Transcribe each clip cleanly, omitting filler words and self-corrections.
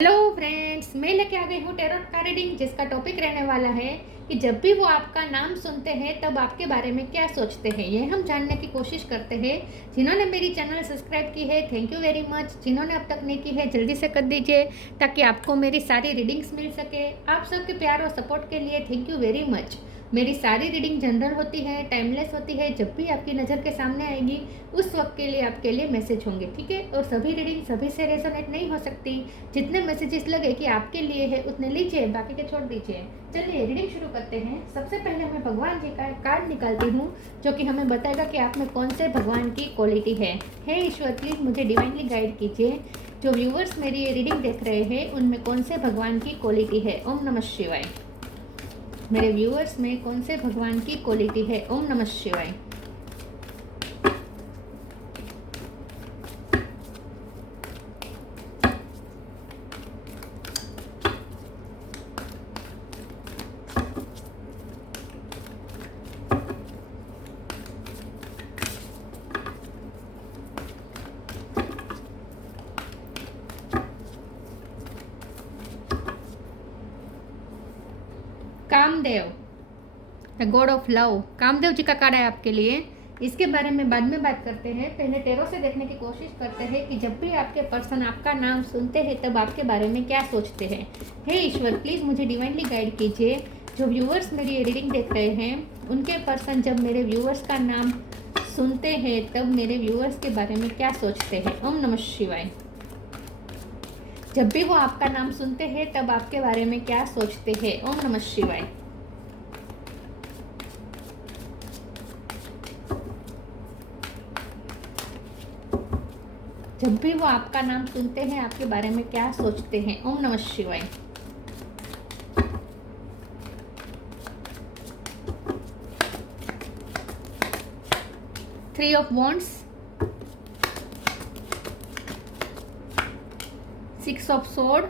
Hello friends, मैं लेके आ गई हूँ टैरोट का रीडिंग, जिसका टॉपिक रहने वाला है कि जब भी वो आपका नाम सुनते हैं तब आपके बारे में क्या सोचते हैं। ये हम जानने की कोशिश करते हैं। जिन्होंने मेरी चैनल सब्सक्राइब की है, थैंक यू वेरी मच। जिन्होंने अब तक नहीं की है, जल्दी से कर दीजिए ताकि आपको मेरी सारी रीडिंग्स मिल सके। आप सबके प्यार और सपोर्ट के लिए थैंक यू वेरी मच। मेरी सारी रीडिंग जनरल होती है, टाइमलेस होती है। जब भी आपकी नज़र के सामने आएगी उस वक्त के लिए आपके लिए मैसेज होंगे, ठीक है। और सभी रीडिंग सभी से रेजोनेट नहीं हो सकती। जितने मैसेजेस लगे कि आपके लिए है उतने लीजिए, बाकी के छोड़ दीजिए। चलिए रीडिंग शुरू करते हैं। सबसे पहले मैं भगवान जी का कार्ड निकालती हूँ, जो कि हमें बताएगा कि आप में कौन से भगवान की क्वालिटी है। हे ईश्वर, प्लीज़ मुझे डिवाइनली गाइड कीजिए। जो व्यूवर्स मेरी ये रीडिंग देख रहे हैं उनमें कौन से भगवान की क्वालिटी है। ओम नमः शिवाय। मेरे व्यूअर्स में कौन से भगवान की क्वालिटी है। ओम नमः शिवाय। Kamadeva, the god of love. Kamadeva ji का कार्ड है आपके लिए। इसके बारे में बाद में बात करते हैं। पहले टैरो से देखने की कोशिश करते हैं कि जब भी आपके पर्सन आपका नाम सुनते हैं तब आपके बारे में क्या सोचते हैं। हे ईश्वर, प्लीज़ मुझे डिवाइनली गाइड कीजिए। जो व्यूअर्स मेरी ये रीडिंग देख रहे हैं उनके पर्सन जब मेरे व्यूअर्स का नाम सुनते हैं तब मेरे व्यूअर्स के बारे में क्या सोचते हैं। ओम नमः शिवाय। जब भी वो आपका नाम सुनते हैं तब आपके बारे में क्या सोचते हैं। ओम नमः शिवाय। जब भी वो आपका नाम सुनते हैं आपके बारे में क्या सोचते हैं। ओम नमः शिवाय। Three of wands, six of sword,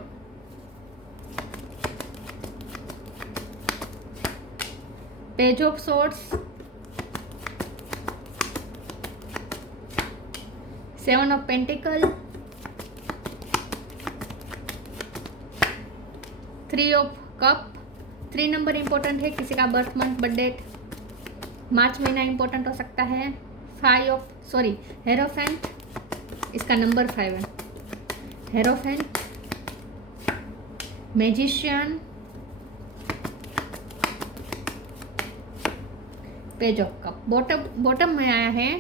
page of swords, seven of pentacle, three of cup. 3 number important है। किसी का birth month birth date March महीना इंपॉर्टेंट हो सकता है। हेरोफेंट, इसका नंबर 5 है। Hierophant, magician, page of cup. Bottom में आया है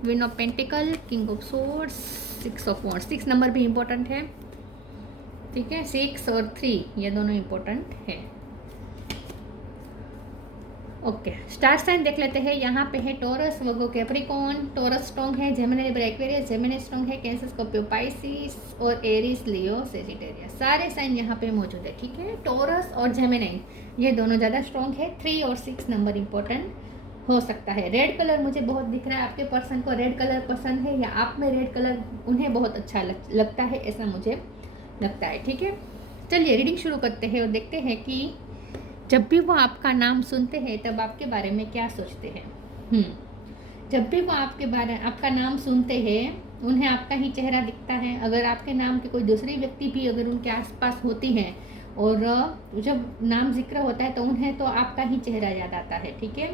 queen of pentacle, king of swords, six of wands. 6 number भी इम्पोर्टेंट है, ठीक है। 6 और 3 ये दोनों इम्पोर्टेंट है। ओके, स्टार साइन देख लेते हैं। यहाँ पे है टॉरस, वर्गो, कैप्रिकॉर्न। टॉरस स्ट्रॉन्ग है, Gemini, Libra, Aquarius. Gemini strong है, कैंसर, स्कॉर्पियो, पाइसिस और एरीज, लियो, सेजिटेरियस। सारे साइन यहाँ पे मौजूद है, ठीक है। टॉरस और जेमिनी ये दोनों ज़्यादा स्ट्रॉन्ग है। 3 और 6 नंबर इंपॉर्टेंट हो सकता है। रेड कलर मुझे बहुत दिख रहा है। आपके पर्सन को रेड कलर पसंद है या आप में रेड कलर उन्हें बहुत अच्छा लगता है, ऐसा मुझे लगता है, ठीक है। चलिए रीडिंग शुरू करते हैं और देखते हैं कि जब भी वो आपका नाम सुनते हैं तब आपके बारे में क्या सोचते हैं। जब भी वो आपका नाम सुनते हैं उन्हें आपका ही चेहरा दिखता है। अगर आपके नाम के कोई दूसरी व्यक्ति भी अगर उनके आसपास होती हैं और जब नाम जिक्र होता है तो उन्हें तो आपका ही चेहरा याद आता है, ठीक है।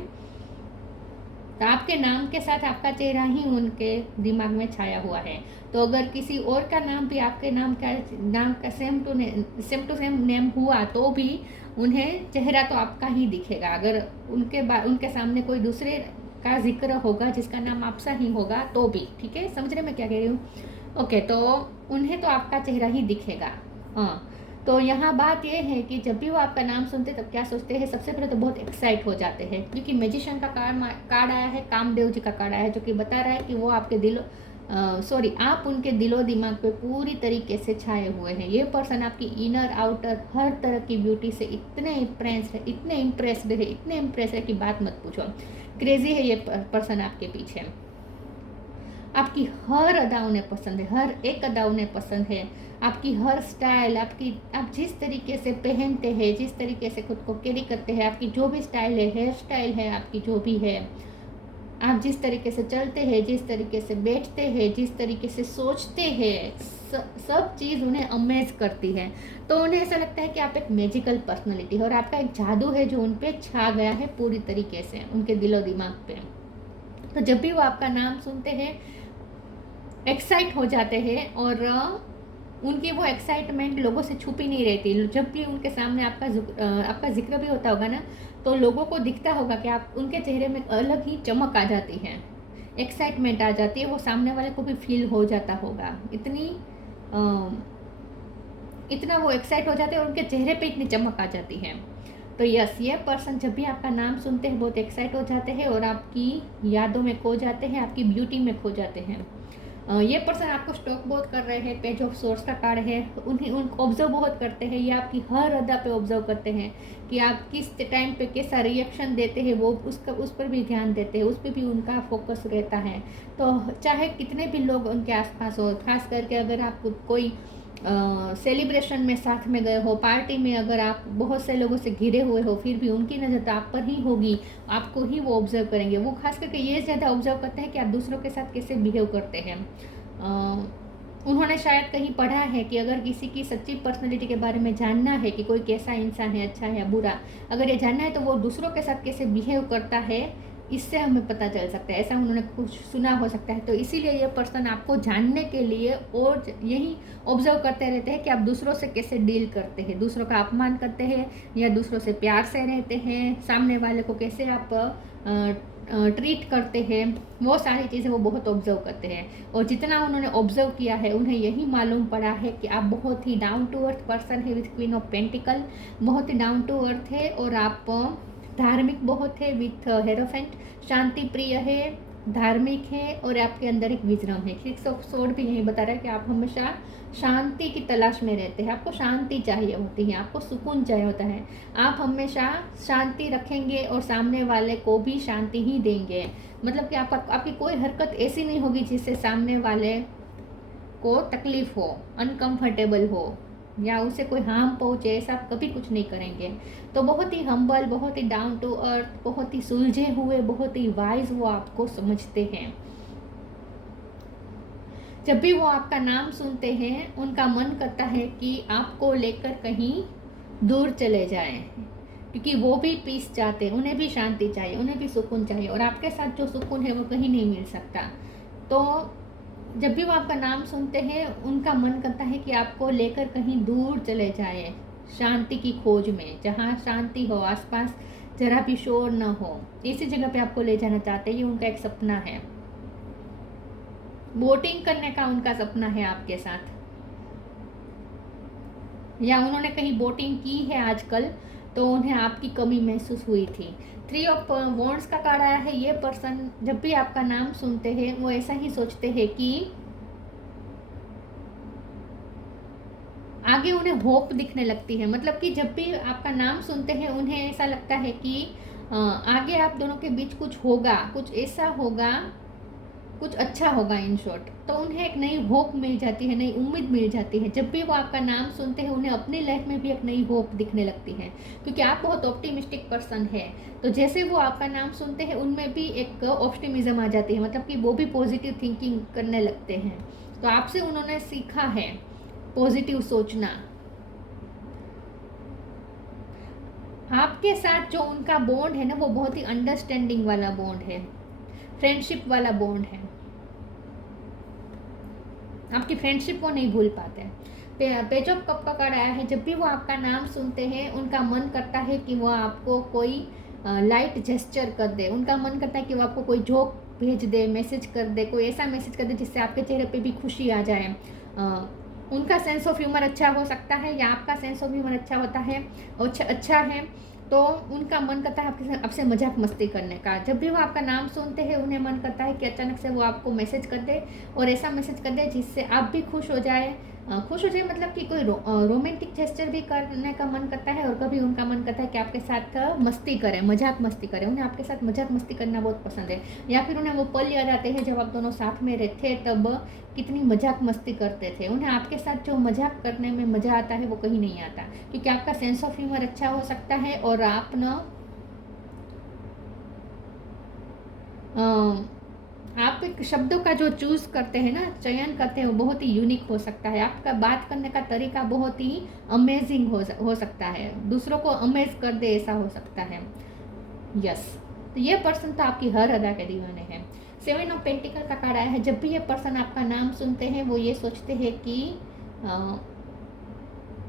तो आपके नाम के साथ आपका चेहरा ही उनके दिमाग में छाया हुआ है। तो अगर किसी और का नाम भी आपके नाम का सेम टू सेम नेम हुआ तो भी उन्हें चेहरा तो आपका ही दिखेगा। अगर उनके सामने कोई दूसरे का जिक्र होगा जिसका नाम आपसा ही होगा तो भी, ठीक है। समझ रहे मैं क्या कह रही हूँ। ओके, तो उन्हें तो आपका चेहरा ही दिखेगा। हाँ, तो यहाँ बात यह है कि जब भी वो आपका नाम सुनते तब क्या सोचते हैं। सबसे पहले तो बहुत एक्साइट हो जाते हैं क्योंकि मैजिशियन का कार्ड आया है, कामदेव जी का कार्ड आया है, जो कि बता रहा है कि वो आपके आप उनके दिलो दिमाग पे पूरी तरीके से छाए हुए हैं। ये पर्सन आपकी इनर आउटर हर तरह की ब्यूटी से इतने इम्प्रेस्ड है कि बात मत पूछो। क्रेजी है ये पर्सन आपके पीछे। आपकी हर अदा उन्हें पसंद है, हर एक अदा उन्हें पसंद है। आपकी हर स्टाइल, आप जिस तरीके से पहनते हैं, जिस तरीके से खुद को कैरी करते हैं, आपकी जो भी स्टाइल है, हेयर स्टाइल है आपकी जो भी है, आप जिस तरीके से चलते हैं, जिस तरीके से बैठते हैं, जिस तरीके से सोचते हैं, सब चीज़ उन्हें अमेज करती है। तो उन्हें ऐसा लगता है कि आप एक मैजिकल पर्सनालिटी है और आपका एक जादू है जो उन पे छा गया है पूरी तरीके से उनके दिलो दिमाग पे। तो जब भी वो आपका नाम सुनते हैं एक्साइट हो जाते हैं और उनकी वो एक्साइटमेंट लोगों से छुपी नहीं रहती। जब भी उनके सामने आपका जिक्र भी होता होगा ना, तो लोगों को दिखता होगा कि आप उनके चेहरे में अलग ही चमक आ जाती है, एक्साइटमेंट आ जाती है, वो सामने वाले को भी फील हो जाता होगा। इतना वो एक्साइट हो जाते हैं और उनके चेहरे पे इतनी चमक आ जाती है। तो यस, ये पर्सन जब भी आपका नाम सुनते हैं बहुत एक्साइट हो जाते हैं और आपकी यादों में खो जाते हैं, आपकी ब्यूटी में खो जाते हैं। ये पर्सन आपको स्टॉक बहुत कर रहे हैं, पेज ऑफ सोर्स का कार्ड है, उन ऑब्जर्व बहुत करते हैं, ये आपकी हर अदा पे ऑब्जर्व करते हैं कि आप किस टाइम पे कैसा रिएक्शन देते हैं, वो उस पर भी ध्यान देते हैं, उस पर भी उनका फोकस रहता है। तो चाहे कितने भी लोग उनके आसपास हो, खास करके अगर आप कोई सेलिब्रेशन में साथ में गए हो, पार्टी में अगर आप बहुत से लोगों से घिरे हुए हो, फिर भी उनकी नज़र तो आप पर ही होगी, आपको ही वो ऑब्जर्व करेंगे। वो खास करके ये ज़्यादा ऑब्जर्व करते हैं कि आप दूसरों के साथ कैसे बिहेव करते हैं। उन्होंने शायद कहीं पढ़ा है कि अगर किसी की सच्ची पर्सनैलिटी के बारे में जानना है कि कोई कैसा इंसान है, अच्छा है या बुरा, अगर ये जानना है तो वो दूसरों के साथ कैसे बिहेव करता है, इससे हमें पता चल सकता है। ऐसा उन्होंने कुछ सुना हो सकता है। तो इसीलिए ये पर्सन आपको जानने के लिए और यही ऑब्जर्व करते रहते हैं कि आप दूसरों से कैसे डील करते हैं, दूसरों का अपमान करते हैं या दूसरों से प्यार से रहते हैं, सामने वाले को कैसे आप ट्रीट करते हैं, वो सारी चीज़ें वो बहुत ऑब्जर्व करते हैं। और जितना उन्होंने ऑब्जर्व किया है उन्हें यही मालूम पड़ा है कि आप बहुत ही डाउन टू अर्थ पर्सन है विथ क्वीन ऑफ पेंटिकल, बहुत ही डाउन टू अर्थ है और आप धार्मिक बहुत है विथ हेरोफेंट, शांति प्रिय है, धार्मिक है और आपके अंदर एक विजडम है। 6 ऑफ सोर्ड भी यही बता रहा है कि आप हमेशा शांति की तलाश में रहते हैं, आपको शांति चाहिए होती है, आपको सुकून चाहिए होता है, आप हमेशा शांति रखेंगे और सामने वाले को भी शांति ही देंगे। मतलब कि आपकी कोई हरकत ऐसी नहीं होगी जिससे सामने वाले को तकलीफ हो, अनकंफर्टेबल हो या उसे कोई हार्म पहुँचे, ऐसा आप कभी कुछ नहीं करेंगे। तो बहुत ही हम्बल, बहुत ही डाउन टू अर्थ, बहुत ही सुलझे हुए, बहुत ही वाइज वो आपको समझते हैं। जब भी वो आपका नाम सुनते हैं उनका मन करता है कि आपको लेकर कहीं दूर चले जाएं, क्योंकि वो भी पीस चाहते हैं, उन्हें भी शांति चाहिए, उन्हें भी सुकून चाहिए और आपके साथ जो सुकून है वो कहीं नहीं मिल सकता। तो जब भी वो आपका नाम सुनते हैं उनका मन करता है कि आपको लेकर कहीं दूर चले जाए, शांति की खोज में, जहाँ शांति हो, आसपास जरा भी शोर न हो, इसी जगह पे आपको ले जाना चाहते हैं। ये उनका एक सपना है, बोटिंग करने का उनका सपना है आपके साथ, या उन्होंने कहीं बोटिंग की है आजकल तो उन्हें आपकी कमी महसूस हुई थी। 3 ऑफ वॉन्ड्स का कार्ड आया है। ये पर्सन जब भी आपका नाम सुनते हैं वो ऐसा ही सोचते हैं कि आगे उन्हें होप दिखने लगती है। मतलब कि जब भी आपका नाम सुनते हैं उन्हें ऐसा लगता है कि आगे आप दोनों के बीच कुछ होगा, कुछ ऐसा होगा, कुछ अच्छा होगा, इन शॉर्ट। तो उन्हें एक नई होप मिल जाती है, नई उम्मीद मिल जाती है। जब भी वो आपका नाम सुनते हैं उन्हें अपनी लाइफ में भी एक नई होप दिखने लगती है, क्योंकि आप बहुत ऑप्टिमिस्टिक पर्सन है। तो जैसे वो आपका नाम सुनते हैं उनमें भी एक ऑप्टिमिज्म आ जाती है, मतलब कि वो भी पॉजिटिव थिंकिंग करने लगते हैं। तो आपसे उन्होंने सीखा है पॉजिटिव सोचना। आपके साथ जो उनका बॉन्ड है ना वो बहुत ही अंडरस्टैंडिंग वाला बॉन्ड है, फ्रेंडशिप वाला बॉन्ड है। आपकी फ्रेंडशिप को नहीं भूल पाते हैं। पेज ऑफ कप का कार्ड आया है। जब भी वो आपका नाम सुनते हैं उनका मन करता है कि वो आपको कोई लाइट जेस्चर कर दे, उनका मन करता है कि वो आपको कोई जोक भेज दे, मैसेज कर दे, कोई ऐसा मैसेज कर दे जिससे आपके चेहरे पे भी खुशी आ जाए। उनका सेंस ऑफ ह्यूमर अच्छा हो सकता है या आपका सेंस ऑफ ह्यूमर अच्छा होता है, अच्छा है, तो उनका मन करता है आपसे मजाक मस्ती करने का। जब भी वो आपका नाम सुनते हैं उन्हें मन करता है कि अचानक से वो आपको मैसेज कर दे और ऐसा मैसेज कर दे जिससे आप भी खुश हो जाए। मतलब कि कोई रोमांटिक जेस्चर भी करने का मन करता है और कभी उनका मन करता है कि आपके साथ मस्ती करें, मजाक मस्ती करें। उन्हें आपके साथ मजाक मस्ती करना बहुत पसंद है, या फिर उन्हें वो पल याद आते हैं जब आप दोनों साथ में रहते तब कितनी मजाक मस्ती करते थे। उन्हें आपके साथ जो मजाक करने में मज़ा आता है वो कहीं नहीं आता, क्योंकि आपका सेंस ऑफ ह्यूमर अच्छा हो सकता है और आप आप एक शब्दों का जो चूज़ करते हैं ना, चयन करते हैं, वो बहुत ही यूनिक हो सकता है। आपका बात करने का तरीका बहुत ही अमेजिंग हो सकता है, दूसरों को अमेज कर दे ऐसा हो सकता है। यस, तो ये पर्सन तो आपकी हर अदा के दीवाने हैं। 7 ऑफ पेंटिकल का कार्ड आया है। जब भी ये पर्सन आपका नाम सुनते हैं वो ये सोचते हैं कि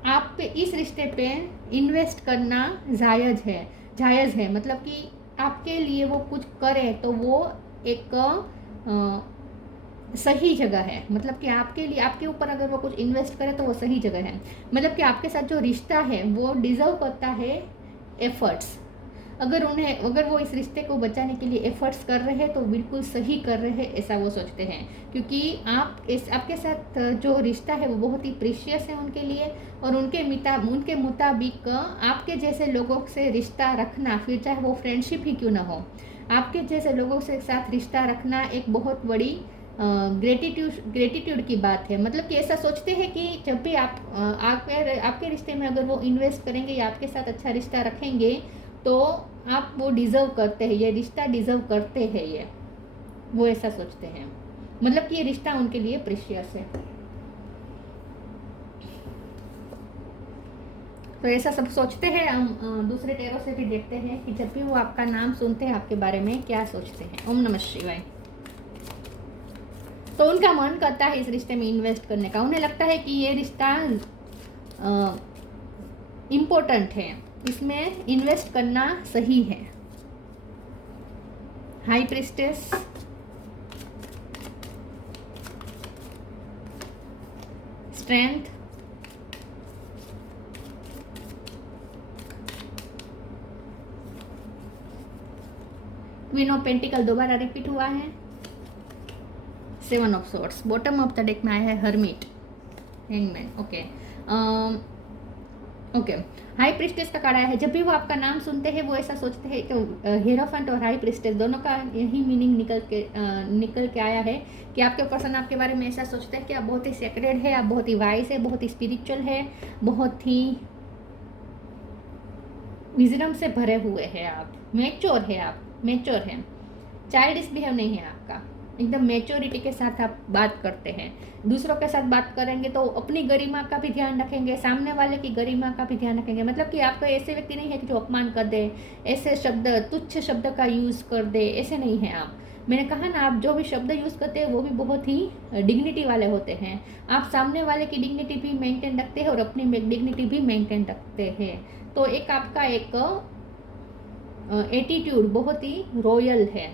आप पे इस रिश्ते पे इन्वेस्ट करना जायज़ है, मतलब कि आपके लिए वो कुछ करे तो वो एक सही जगह है, मतलब कि आपके लिए, आपके ऊपर अगर वो कुछ इन्वेस्ट करे तो वो सही जगह है, मतलब कि आपके साथ जो रिश्ता है वो डिज़र्व करता है एफर्ट्स। अगर वो इस रिश्ते को बचाने के लिए एफर्ट्स कर रहे हैं तो बिल्कुल सही कर रहे हैं ऐसा वो सोचते हैं, क्योंकि आपके साथ जो रिश्ता है वो बहुत ही प्रीशियस है उनके लिए, और उनके मुताबिक आपके जैसे लोगों से रिश्ता रखना, फिर चाहे वो फ्रेंडशिप ही क्यों ना हो, आपके जैसे लोगों से साथ रिश्ता रखना एक बहुत बड़ी ग्रेटिट्यूड की बात है। मतलब कि ऐसा सोचते हैं कि जब भी आपके रिश्ते में अगर वो इन्वेस्ट करेंगे या आपके साथ अच्छा रिश्ता रखेंगे तो आप वो डिज़र्व करते हैं, ये रिश्ता डिज़र्व करते हैं, ये वो ऐसा सोचते हैं, मतलब कि ये रिश्ता उनके लिए प्रीशियस है। तो ऐसा सब सोचते हैं। हम दूसरे टेरो से भी देखते हैं कि जब भी वो आपका नाम सुनते हैं आपके बारे में क्या सोचते हैं। ओम नमः शिवाय। तो उनका मन करता है इस रिश्ते में इन्वेस्ट करने का, उन्हें लगता है कि ये रिश्ता इम्पोर्टेंट है, इसमें इन्वेस्ट करना सही है। High priestess, strength, queen of pentacle दोबारा रिपीट हुआ है। 7 of swords, bottom of the deck में आया है hermit, hangman. Okay, high priestess का कार्ड आया है। जब भी वो आपका नाम सुनते हैं वो ऐसा सोचते हैं, तो हीरोफेंट और हाई प्रिस्टेस दोनों का यही मीनिंग निकल के आया है कि आपके पर्सन आपके बारे में ऐसा सोचते हैं कि आप बहुत ही सेक्रेड है, आप बहुत ही वाइज है, बहुत ही स्पिरिचुअल है, बहुत ही विजडम से भरे हुए हैं, आप मैच्योर हैं, चाइल्डिश बिहेव नहीं है आपका, एकदम मैच्योरिटी के साथ आप बात करते हैं। दूसरों के साथ बात करेंगे तो अपनी गरिमा का भी ध्यान रखेंगे, सामने वाले की गरिमा का भी ध्यान रखेंगे, मतलब कि आपको ऐसे व्यक्ति नहीं है कि जो अपमान कर दे, ऐसे तुच्छ शब्द का यूज़ कर दे, ऐसे नहीं हैं आप। मैंने कहा ना, आप जो भी शब्द यूज़ करते हैं वो भी बहुत ही डिग्निटी वाले होते हैं। आप सामने वाले की डिग्निटी भी मेंटेन रखते हैं और अपनी डिग्निटी भी मेंटेन रखते हैं। तो एक आपका एक एटीट्यूड बहुत ही रॉयल है।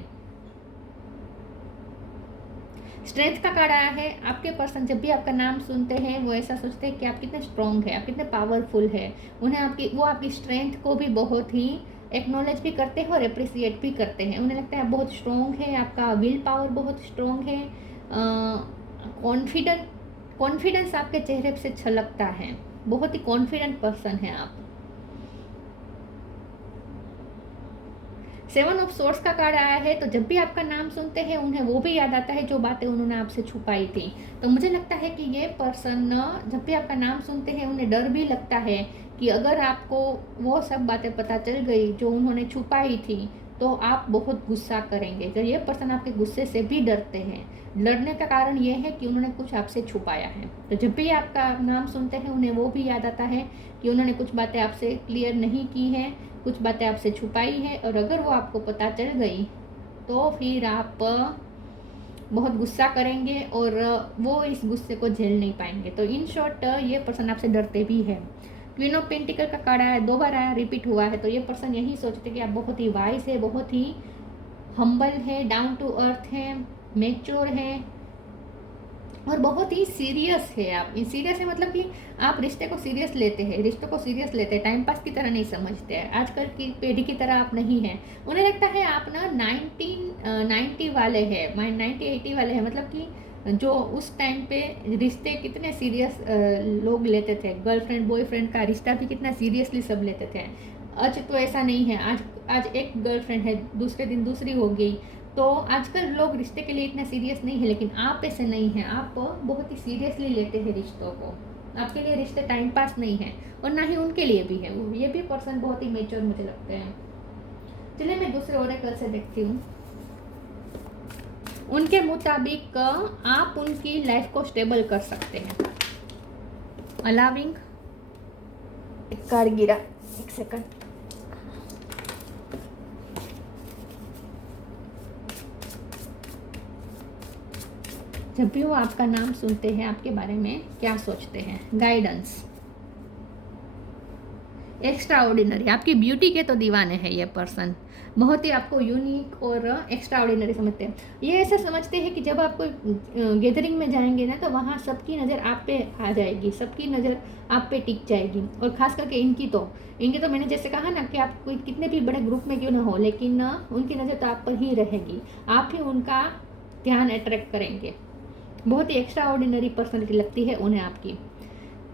स्ट्रेंथ का कार्ड आया है। आपके पर्सन जब भी आपका नाम सुनते हैं वो ऐसा सोचते हैं कि आप कितने स्ट्रॉन्ग है, आप कितने पावरफुल है। उन्हें आपकी स्ट्रेंथ को भी बहुत ही एक्नॉलेज भी करते हैं और अप्रिसिएट भी करते हैं। उन्हें लगता है आप बहुत स्ट्रॉन्ग है, आपका विल पावर बहुत स्ट्रॉन्ग है, कॉन्फिडेंस आपके चेहरे से छलकता है, बहुत ही कॉन्फिडेंट पर्सन है आप। 7 ऑफ सोर्ड्स का कार्ड आया है। तो जब भी आपका नाम सुनते हैं उन्हें वो भी याद आता है जो बातें उन्होंने आपसे छुपाई थी। तो मुझे लगता है कि ये पर्सन जब भी आपका नाम सुनते हैं उन्हें डर भी लगता है कि अगर आपको वो सब बातें पता चल गई जो उन्होंने छुपाई थी तो आप बहुत गुस्सा करेंगे। तो ये पर्सन आपके गुस्से से भी डरते हैं। डरने का कारण ये है कि उन्होंने कुछ आपसे छुपाया है। तो जब भी आपका नाम सुनते हैं उन्हें वो भी याद आता है कि उन्होंने कुछ बातें आपसे क्लियर नहीं की हैं, कुछ बातें आपसे छुपाई है, और अगर वो आपको पता चल गई तो फिर आप बहुत गुस्सा करेंगे और वो इस गुस्से को झेल नहीं पाएंगे। तो इन शॉर्ट ये पर्सन आपसे डरते भी है। क्वीन ऑफ पेंटिकल का कार्ड आया, 2 बार आया, रिपीट हुआ है। तो ये पर्सन यही सोचते कि आप बहुत ही वाइज है, बहुत ही हम्बल है, डाउन टू अर्थ है, मैच्योर है और बहुत ही सीरियस है। आप सीरियस है मतलब कि आप रिश्ते को सीरियस लेते हैं, रिश्तों को सीरियस लेते हैं, टाइम पास की तरह नहीं समझते हैं। आजकल की पीढ़ी की तरह आप नहीं हैं। उन्हें लगता है आप ना 1990 वाले हैं, 1980 वाले हैं, मतलब कि जो उस टाइम पे रिश्ते कितने सीरियस लोग लेते थे, गर्लफ्रेंड बॉयफ्रेंड का रिश्ता भी कितना सीरियसली सब लेते थे। आज तो ऐसा नहीं है। आज एक गर्लफ्रेंड है, दूसरे दिन दूसरी हो गई। तो आजकल लोग रिश्ते के लिए इतना सीरियस नहीं है, लेकिन आप ऐसे नहीं हैं। आप बहुत ही सीरियसली लेते हैं रिश्तों को। आपके लिए रिश्ते टाइम पास नहीं है और ना ही उनके लिए भी है। ये भी पर्सन बहुत ही मेच्योर मुझे लगते हैं। चलिए मैं दूसरे ओरेकल से देखती हूँ। उनके मुताबिक आप उनकी लाइफ को स्टेबल कर सकते हैं। अलाविंग, एक कार्ड गिरा, एक सेकंड। जब भी वो आपका नाम सुनते हैं आपके बारे में क्या सोचते हैं? गाइडेंस, एक्स्ट्रा ऑर्डिनरी, आपकी ब्यूटी के तो दीवाने हैं ये पर्सन, बहुत ही आपको यूनिक और एक्स्ट्रा ऑर्डिनरी समझते हैं। ये ऐसा समझते हैं कि जब आप कोई गैदरिंग में जाएंगे ना तो वहाँ सबकी नज़र आप पे आ जाएगी, सबकी नज़र आप पे टिक जाएगी। और ख़ास करके इनकी तो मैंने जैसे कहा ना कि आप कोई कितने भी बड़े ग्रुप में क्यों ना हो, लेकिन उनकी नज़र तो आप पर ही रहेगी, आप ही उनका ध्यान अट्रैक्ट करेंगे। बहुत ही एक्स्ट्रा ऑर्डिनरी पर्सनैलिटी लगती है उन्हें आपकी।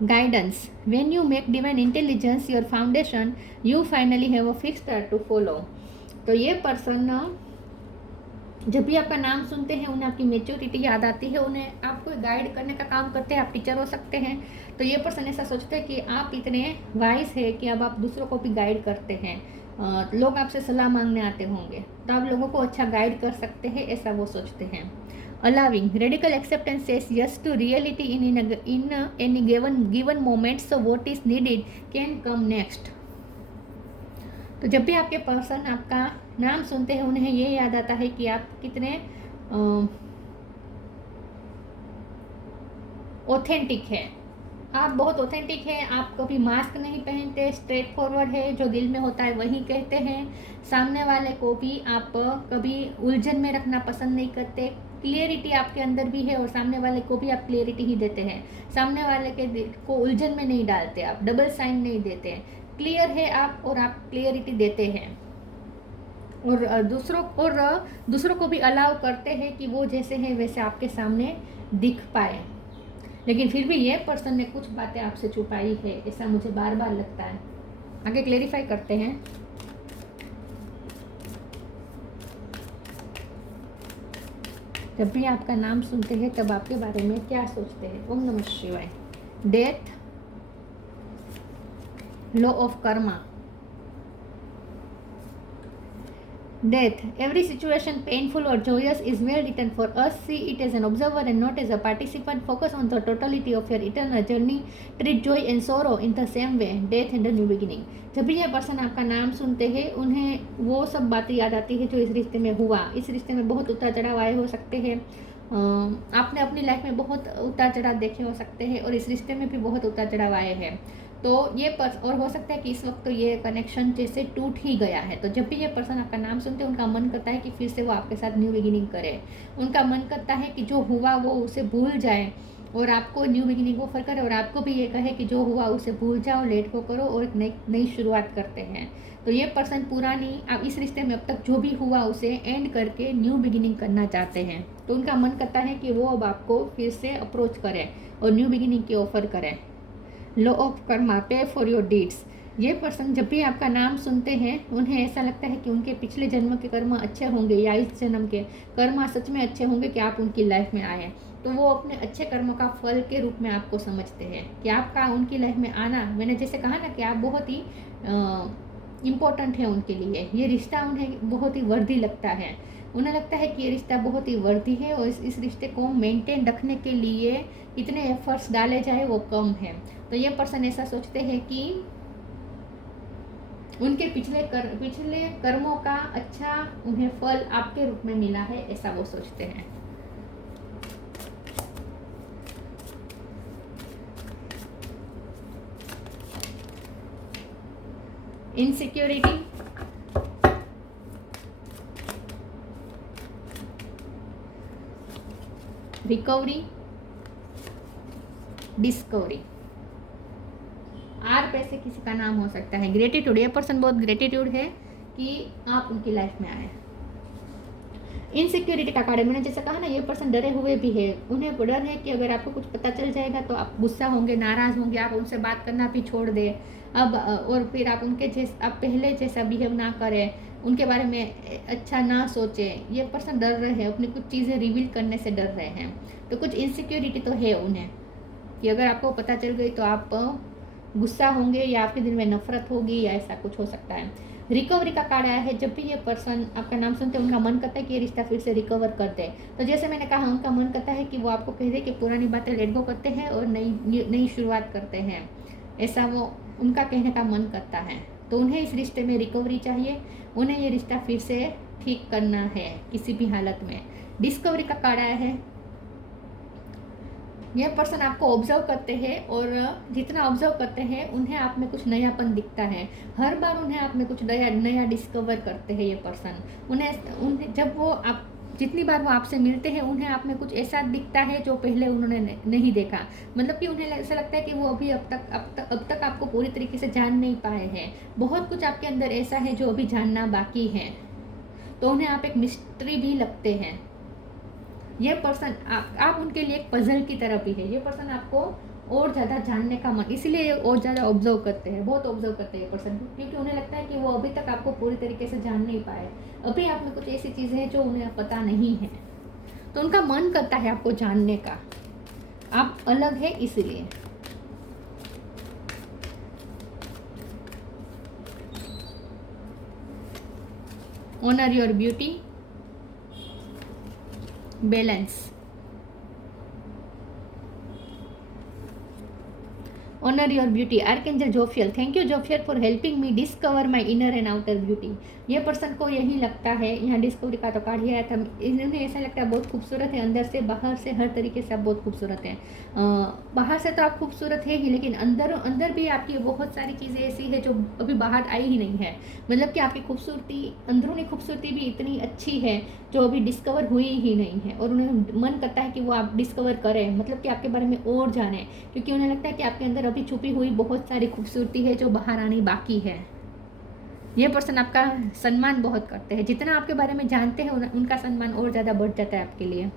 Guidance, when you make divine intelligence your foundation you finally have a fix path to follow. तो ये पर्सन जब भी आपका नाम सुनते हैं उन्हें आपकी मेच्योरिटी याद आती है, उन्हें आपको गाइड करने का काम करते हैं। आप टीचर हो सकते हैं, तो ये पर्सन ऐसा सोचते हैं कि आप इतने वाइस है कि अब आप दूसरों को भी गाइड करते हैं। लोग आपसे सलाह मांगने आते होंगे तो आप लोगों को अच्छा गाइड कर सकते हैं, ऐसा वो सोचते हैं। Allowing, radical acceptance says yes to reality in any given moment, so what is needed can come next. तो जब भी आपके पर्सन आपका नाम सुनते हैं उन्हें ये याद आता है कि आप कितने ऑथेंटिक है, आप बहुत ऑथेंटिक है, आप कभी मास्क नहीं पहनते, स्ट्रेट फॉरवर्ड है, जो दिल में होता है वही कहते हैं। सामने वाले को भी आप कभी उलझन में रखना पसंद नहीं करते, क्लियरिटी आपके अंदर भी है और सामने वाले को भी आप क्लियरिटी ही देते हैं। सामने वाले के को उलझन में नहीं डालते, आप डबल साइन नहीं देते, क्लियर है आप और आप क्लियरिटी देते हैं। और दूसरों को भी अलाउ करते हैं कि वो जैसे हैं वैसे आपके सामने दिख पाए। लेकिन फिर भी ये पर्सन ने कुछ बातें आपसे छुपाई है, ऐसा मुझे बार बार लगता है। आगे क्लेरिफाई करते हैं। जब भी आपका नाम सुनते हैं तब आपके बारे में क्या सोचते हैं? ओम नमः शिवाय। Death, law of Karma, death, every situation painful or joyous is well written for us. See it as an observer and not as a participant. Focus on the totality of your eternal journey. Treat joy and sorrow in the same way. Death and a new beginning. जब भी यह person आपका नाम सुनते हैं उन्हें वो सब बातें याद आती है जो इस रिश्ते में हुआ। इस रिश्ते में बहुत उतार चढ़ाव आए हो सकते हैं, आपने अपनी लाइफ में बहुत उतार चढ़ाव देखे हो सकते हैं और इस रिश्ते में भी बहुत उतार चढ़ाव आए हैं। तो ये और हो सकता है कि इस वक्त तो ये कनेक्शन जैसे टूट ही गया है। तो जब भी ये पर्सन आपका नाम सुनते हैं उनका मन करता है कि फिर से वो आपके साथ न्यू बिगिनिंग करे। उनका मन करता है कि जो हुआ वो उसे भूल जाए और आपको न्यू बिगिनिंग ऑफर करे और आपको भी ये कहे कि जो हुआ उसे भूल जाओ, लेट गो करो और एक नई शुरुआत करते हैं। तो ये पर्सन पुरानी अब इस रिश्ते में अब तक जो भी हुआ उसे एंड करके न्यू बिगिनिंग करना चाहते हैं। तो उनका मन करता है कि वो अब आपको फिर से अप्रोच करें और न्यू बिगिनिंग की ऑफर करें। लॉ ऑफ कर्मा, पे फॉर योर डीड्स। ये पर्सन जब भी आपका नाम सुनते हैं उन्हें ऐसा लगता है कि उनके पिछले जन्म के कर्म अच्छे होंगे या इस जन्म के कर्म सच में अच्छे होंगे कि आप उनकी लाइफ में आए। तो वो अपने अच्छे कर्मों का फल के रूप में आपको समझते हैं कि आपका उनकी लाइफ में आना, मैंने जैसे कहा ना कि आप बहुत ही इम्पोर्टेंट है उनके लिए। ये रिश्ता उन्हें बहुत ही वर्दी लगता है। उन्हें लगता है कि ये रिश्ता बहुत ही वर्दी है और इस रिश्ते को मेंटेन रखने के लिए इतने एफर्ट्स डाले जाए वो कम है। तो ये पर्सन ऐसा सोचते हैं कि उनके पिछले कर्मों का अच्छा उन्हें फल आपके रूप में मिला है, ऐसा वो सोचते हैं। Insecurity, recovery, discovery. आर पैसे किसी का नाम हो सकता है। ग्रेटिट्यूड, ये पर्सन बहुत ग्रेटिट्यूड है कि आप उनकी लाइफ में आए। इनसिक्योरिटी का कार्ड है, मैंने जैसे कहा ना ये पर्सन डरे हुए भी है। उन्हें डर है कि अगर आपको कुछ पता चल जाएगा तो आप गुस्सा होंगे, नाराज़ होंगे, आप उनसे बात करना भी छोड़ दें अब और फिर आप आप पहले जैसा बिहेव ना करें, उनके बारे में अच्छा ना सोचें। ये पर्सन डर रहे हैं, अपनी कुछ चीज़ें रिवील करने से डर रहे हैं। तो कुछ इनसिक्योरिटी तो है उन्हें कि अगर आपको पता चल गई तो आप गुस्सा होंगे या आपके दिल में नफरत होगी या ऐसा कुछ हो सकता है। रिकवरी का कार्ड आया है। जब भी ये पर्सन आपका नाम सुनते हैं उनका मन करता है कि ये रिश्ता फिर से रिकवर कर दे। तो जैसे मैंने कहा, उनका मन करता है कि वो आपको कह दे कि पुरानी बातें लेट गो करते हैं और नई नई शुरुआत करते हैं, ऐसा वो उनका कहने का मन करता है। तो उन्हें इस रिश्ते में रिकवरी चाहिए, उन्हें ये रिश्ता फिर से ठीक करना है किसी भी हालत में। डिस्कवरी का कार्ड आया है। यह पर्सन आपको ऑब्जर्व करते हैं और जितना ऑब्जर्व करते हैं उन्हें आप में कुछ नयापन दिखता है। हर बार उन्हें आप में कुछ नया डिस्कवर करते हैं ये पर्सन। उन्हें जब वो आप जितनी बार वो आपसे मिलते हैं उन्हें आप में कुछ ऐसा दिखता है जो पहले उन्होंने नहीं देखा। मतलब कि उन्हें ऐसा लगता है कि वो अभी अब तक आपको पूरी तरीके से जान नहीं पाए हैं। बहुत कुछ आपके अंदर ऐसा है जो अभी जानना बाकी है। तो उन्हें आप एक मिस्ट्री भी लगते हैं। ये पर्सन आप उनके लिए एक पजल की तरह भी है। ये पर्सन आपको और ज़्यादा जानने का मन, इसीलिए और ज़्यादा ऑब्जर्व करते हैं, बहुत ऑब्जर्व करते हैं ये पर्सन, क्योंकि उन्हें लगता है कि वो अभी तक आपको पूरी तरीके से जान नहीं पाए। अभी आप में कुछ ऐसी चीज़ें हैं जो उन्हें पता नहीं है, तो उनका मन करता है आपको जानने का। आप अलग है इसलिए। Honour your beauty, balance. Honour your beauty, archangel Jophiel. Thank you Jophiel for helping me discover my inner and outer beauty. ये पर्सन को यही लगता है, यहाँ डिस्कवरी का तो कार्ड ही आया था, इन्हें ऐसा लगता है बहुत खूबसूरत है, अंदर से बाहर से हर तरीके से आप बहुत खूबसूरत हैं। बाहर से तो आप खूबसूरत है ही, लेकिन अंदर भी आपकी बहुत सारी चीज़ें ऐसी है जो अभी बाहर आई ही नहीं है। मतलब कि आपकी खूबसूरती, अंदरूनी खूबसूरती भी इतनी अच्छी है जो अभी डिस्कवर हुई ही नहीं है, और उन्हें मन करता है कि वो आप डिस्कवर करें, मतलब कि आपके बारे में और जानें, क्योंकि उन्हें लगता है कि आपके अंदर अभी छुपी हुई बहुत सारी खूबसूरती है जो बाहर आनी बाकी है। ये पर्सन आपका सम्मान बहुत करते हैं, जितना आपके बारे में जानते हैं उनका सम्मान और ज़्यादा बढ़ जाता है आपके लिए।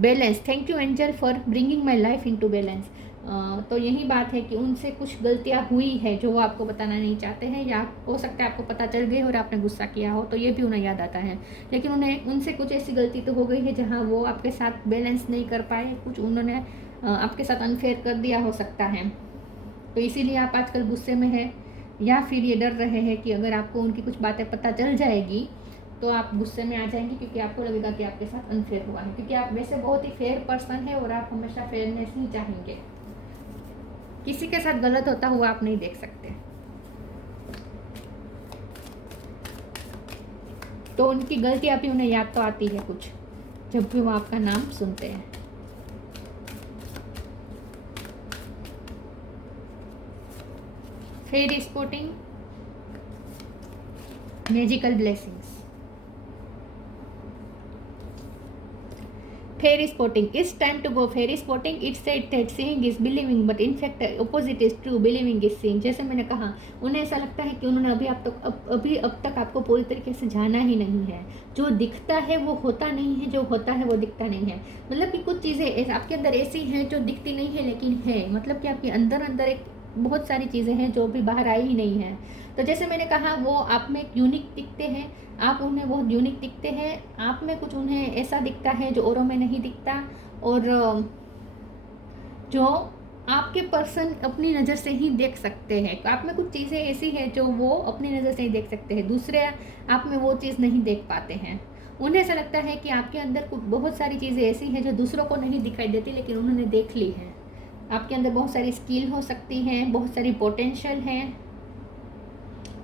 Balance, thank you angel for bringing my life into balance. तो यही बात है कि उनसे कुछ गलतियाँ हुई है जो वो आपको बताना नहीं चाहते हैं, या हो सकता है आपको पता चल गई और आपने गुस्सा किया हो, तो ये भी उन्हें याद आता है। लेकिन उनसे कुछ ऐसी गलती तो हो गई है जहाँ वो आपके साथ बैलेंस नहीं कर पाए, कुछ उन्होंने आपके साथ अनफेयर कर दिया हो सकता है। तो इसीलिए आप आजकल गुस्से में हैं, या फिर ये डर रहे हैं कि अगर आपको उनकी कुछ बातें पता चल जाएगी तो आप गुस्से में आ जाएंगे, क्योंकि आपको लगेगा कि आपके साथ अनफेयर हुआ है। क्योंकि आप वैसे बहुत ही फेयर पर्सन है और आप हमेशा फेयरनेस ही चाहेंगे, किसी के साथ गलत होता हुआ आप नहीं देख सकते। तो उनकी गलतियाँ भी उन्हें याद तो आती है कुछ, जब भी वो आपका नाम सुनते हैं। Fairy sporting, magical blessings. Fairy sporting, it's time to go fairy sporting. It's said that seeing is believing but in fact opposite is true, believing is seeing. जैसे मैंने कहा, उन्हें ऐसा लगता है कि उन्होंने अब तक आपको पूरी तरीके से जाना ही नहीं है। जो दिखता है वो होता नहीं है, जो होता है वो दिखता नहीं है। मतलब कि कुछ चीज़ें आपके अंदर ऐसी हैं जो दिखती नहीं है लेकिन है, मतलब कि आपके अंदर एक बहुत सारी चीज़ें हैं जो भी बाहर आई ही नहीं है। तो जैसे मैंने कहा, वो आप में यूनिक दिखते हैं, आप उन्हें बहुत यूनिक दिखते हैं, आप में कुछ उन्हें ऐसा दिखता है जो औरों में नहीं दिखता, और जो आपके पर्सन अपनी नज़र से ही देख सकते हैं। आप में कुछ चीज़ें ऐसी हैं जो वो अपनी नज़र से ही देख सकते हैं, दूसरे आप में वो चीज़ नहीं देख पाते हैं। उन्हें ऐसा लगता है कि आपके अंदर बहुत सारी चीज़ें ऐसी हैं जो दूसरों को नहीं दिखाई देती, लेकिन उन्होंने देख ली है। आपके अंदर बहुत सारी स्किल हो सकती हैं, बहुत सारी पोटेंशियल हैं,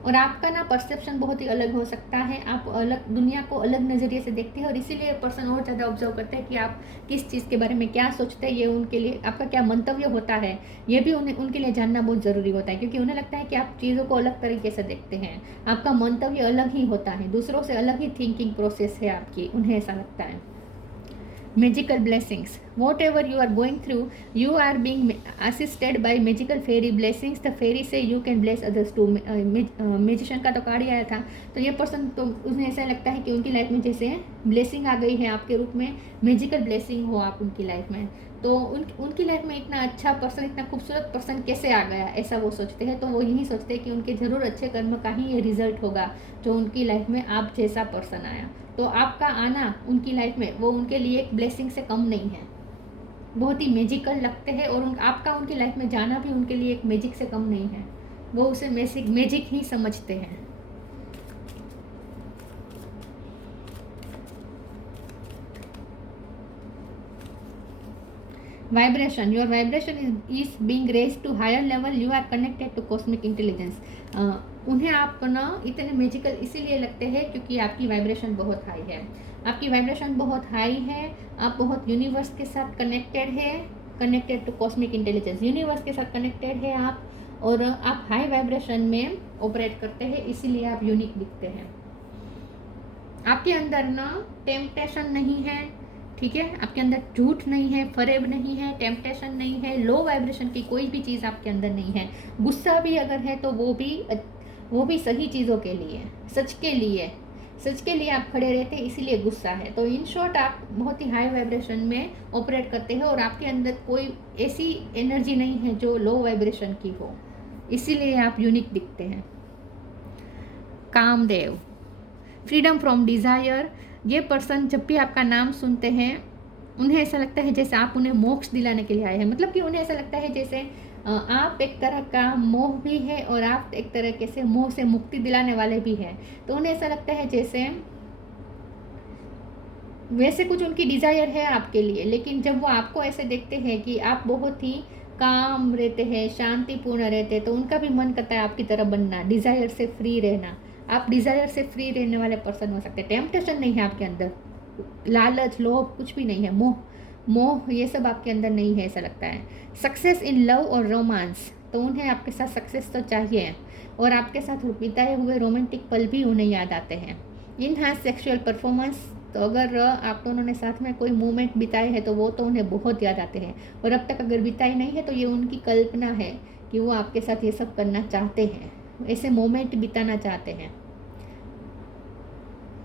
और आपका ना परसेप्शन बहुत ही अलग हो सकता है। आप अलग दुनिया को अलग नज़रिए से देखते हैं, और इसीलिए पर्सन और ज़्यादा ऑब्जर्व करते हैं कि आप किस चीज़ के बारे में क्या सोचते हैं, ये उनके लिए आपका क्या मंतव्य होता है, ये भी उनके लिए जानना बहुत ज़रूरी होता है। क्योंकि उन्हें लगता है कि आप चीज़ों को अलग तरीके से देखते हैं, आपका मंतव्य अलग ही होता है, दूसरों से अलग ही थिंकिंग प्रोसेस है आपकी, उन्हें ऐसा लगता है। Magical blessings, whatever you are going through, you are being assisted by magical fairy blessings. The fairy say you can bless others too. Magician का तो कार्ड ही आया था। तो ये पर्सन, तो उन्हें ऐसा लगता है कि उनकी लाइफ में जैसे ब्लेसिंग आ गई है आपके रूप में, मैजिकल ब्लेसिंग हो आप उनकी लाइफ में। तो उनकी लाइफ में इतना अच्छा पर्सन, इतना खूबसूरत पर्सन कैसे आ गया, ऐसा वो सोचते हैं। तो वो यही सोचते हैं कि उनके ज़रूर अच्छे कर्म का ही ये रिजल्ट होगा जो उनकी लाइफ में आप जैसा पर्सन आया। तो आपका आना उनकी लाइफ में वो उनके लिए एक ब्लेसिंग से कम नहीं है, बहुत ही मैजिकल लगते हैं, और आपका उनकी लाइफ में जाना भी उनके लिए एक मैजिक से कम नहीं है। वो उसे मैजिक ही समझते हैं। Vibration, your vibration is being raise to higher level, you are connected to cosmic intelligence. उन्हें आप ना इतने मैजिकल इसीलिए लगते हैं क्योंकि आपकी वाइब्रेशन बहुत हाई है, आपकी वाइब्रेशन बहुत हाई है, आप बहुत यूनिवर्स के साथ कनेक्टेड है, connected to cosmic intelligence, universe के साथ कनेक्टेड है आप, और आप हाई वाइब्रेशन में ऑपरेट करते हैं, इसीलिए आप यूनिक दिखते हैं। आपके अंदर ना टेम्पटेशन नहीं है, ठीक है, आपके अंदर झूठ नहीं है, फरेब नहीं है, टेम्पटेशन नहीं है, लो वाइब्रेशन की कोई भी चीज़ आपके अंदर नहीं है। गुस्सा भी अगर है तो वो भी सही चीज़ों के लिए, सच के लिए, सच के लिए आप खड़े रहते हैं, इसीलिए गुस्सा है। तो इन शॉर्ट आप बहुत ही हाई वाइब्रेशन में ऑपरेट करते हैं और आपके अंदर कोई ऐसी एनर्जी नहीं है जो लो वाइब्रेशन की हो, इसीलिए आप यूनिक दिखते हैं। कामदेव, फ्रीडम फ्रॉम डिज़ायर, ये पर्सन जब भी आपका नाम सुनते हैं उन्हें ऐसा लगता है जैसे आप उन्हें मोक्ष दिलाने के लिए आए हैं, मतलब कि उन्हें ऐसा लगता है जैसे आप एक तरह का मोह भी है और आप एक तरह से मोह से मुक्ति दिलाने वाले भी हैं। तो उन्हें ऐसा लगता है जैसे वैसे कुछ उनकी डिज़ायर है आपके लिए, लेकिन जब वो आपको ऐसे देखते हैं कि आप बहुत ही काम रहते हैं, शांतिपूर्ण रहते हैं, तो उनका भी मन करता है आपकी तरह बनना, डिज़ायर से फ्री रहना। आप डिज़ायर से फ्री रहने वाले पर्सन हो सकते हैं। टेम्पटेशन नहीं है आपके अंदर, लालच, लोभ कुछ भी नहीं है, मोह ये सब आपके अंदर नहीं है, ऐसा लगता है। सक्सेस इन लव और रोमांस, तो उन्हें आपके साथ सक्सेस तो चाहिए और आपके साथ बिताए हुए रोमांटिक पल भी उन्हें याद आते हैं। इनहांस सेक्सुअल परफॉर्मेंस, तो अगर आप दोनों ने साथ में कोई मोमेंट बिताए हैं तो वो तो उन्हें बहुत याद आते हैं, और अब तक अगर बिताए नहीं है तो ये उनकी कल्पना है कि वो आपके साथ ये सब करना चाहते हैं, ऐसे मोमेंट बिताना चाहते हैं।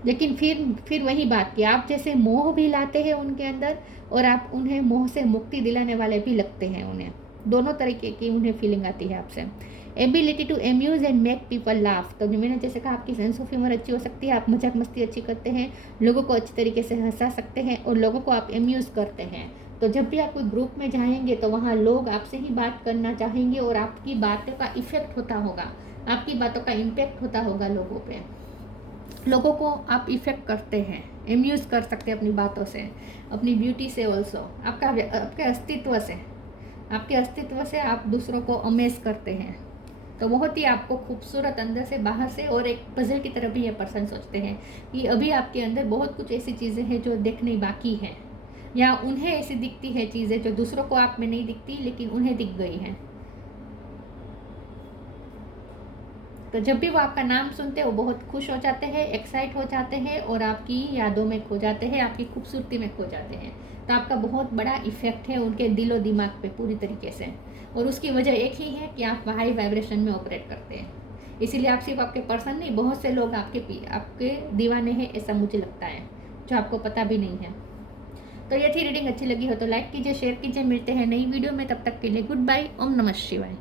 लेकिन फिर वही बात कि आप जैसे मोह भी लाते हैं उनके अंदर और आप उन्हें मोह से मुक्ति दिलाने वाले भी लगते हैं, उन्हें दोनों तरीके की उन्हें फीलिंग आती है आपसे। Ability to amuse and make people laugh, तो जो मैंने जैसे कहा आपकी सेंस ऑफ ह्यूमर अच्छी हो सकती है, आप मजाक मस्ती अच्छी करते हैं, लोगों को अच्छी तरीके से हंसा सकते हैं और लोगों को आप एम्यूज़ करते हैं। तो जब भी आप कोई ग्रुप में जाएंगे तो वहाँ लोग आपसे ही बात करना चाहेंगे और आपकी बातों का इफ़ेक्ट होता होगा, आपकी बातों का इम्पैक्ट होता होगा लोगों पे, लोगों को आप इफ़ेक्ट करते हैं, एम्यूज़ कर सकते हैं अपनी बातों से, अपनी ब्यूटी से, ऑल्सो आपके अस्तित्व से आप दूसरों को अमेज करते हैं। तो बहुत ही आपको खूबसूरत अंदर से बाहर से, और एक पजल की तरह भी ये पर्सन सोचते हैं कि अभी आपके अंदर बहुत कुछ ऐसी चीज़ें हैं जो देखने बाकी हैं, या उन्हें ऐसी दिखती है चीज़ें जो दूसरों को आप में नहीं दिखती लेकिन उन्हें दिख गई हैं। तो जब भी वो आपका नाम सुनते हैं वो बहुत खुश हो जाते हैं, एक्साइट हो जाते हैं और आपकी यादों में खो जाते हैं, आपकी खूबसूरती में खो जाते हैं। तो आपका बहुत बड़ा इफ़ेक्ट है उनके दिलो दिमाग पे पूरी तरीके से, और उसकी वजह एक ही है कि आप हाई वाइब्रेशन में ऑपरेट करते हैं। इसीलिए आप सिर्फ आपके पर्सन नहीं, बहुत से लोग आपके दीवाने हैं, ऐसा मुझे लगता है, जो आपको पता भी नहीं है। तो ये थी रीडिंग, अच्छी लगी हो तो लाइक कीजिए, शेयर कीजिए। मिलते हैं नई वीडियो में, तब तक के लिए गुड बाय। ओम नमः शिवाय।